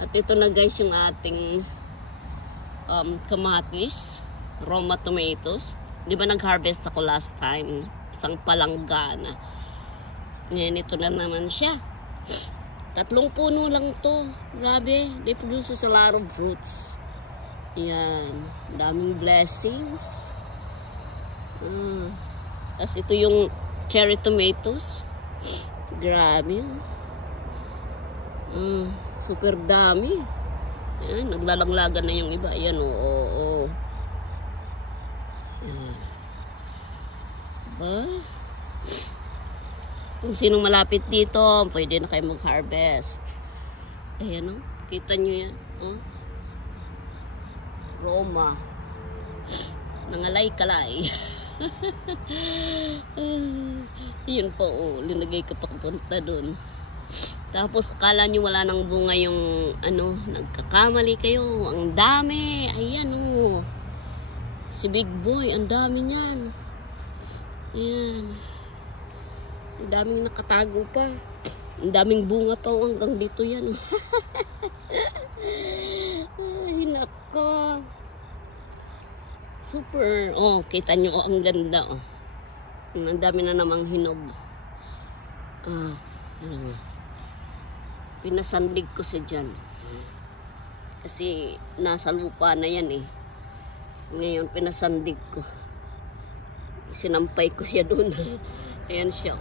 At ito na guys yung ating kamatis, Roma tomatoes. Di ba nag-harvest ako last time? Isang palanggana. Ngayon ito na naman siya. 3 puno lang to. Grabe. They produce a lot of fruits. Yan. Daming blessings. Tapos ito yung cherry tomatoes. Grabe. Super dami. Yan. Naglalaglagan na yung iba. Ayan. Oo. Yan. Diba? Kung sinong malapit dito, pwede na kayo mag-harvest. Ayan o. Kita nyo yan. Roma. Nangalay-kalay. Yun po. Linagay ko pa punta dun. Tapos akala nyo wala nang bunga yung nagkakamali kayo. Ang dami. Ayan o. Si Big Boy. Ang dami niyan. Ayan. Ang daming nakatago pa. Ang daming bunga pa hanggang dito yan. Ay, nako. Super. Kita nyo. Ang ganda. Ang dami na namang hinog. Pinasandig ko siya dyan. Kasi nasa lupa na yan eh. Ngayon pinasandig ko. Sinampay ko siya doon. Ayan siya.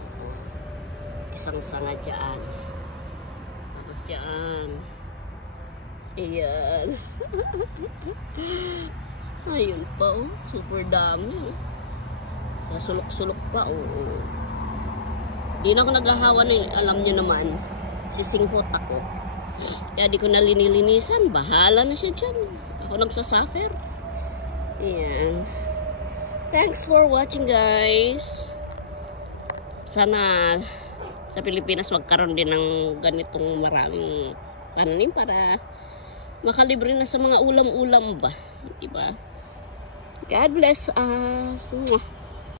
Isang sanga dyan. Tapos dyan. Ayan. Ayun pa super dami. Sulok-sulok pa Di na ako naghahawa na alam nyo naman. Sisinghot ako. Kaya di ko na linilinisan. Bahala na siya dyan. Ako nagsasuffer. Ayan. Thanks for watching guys. Sana sa Pilipinas magkaroon din ng ganitong maraming pananim para makalibre na sa mga ulam-ulam ba, diba? God bless us.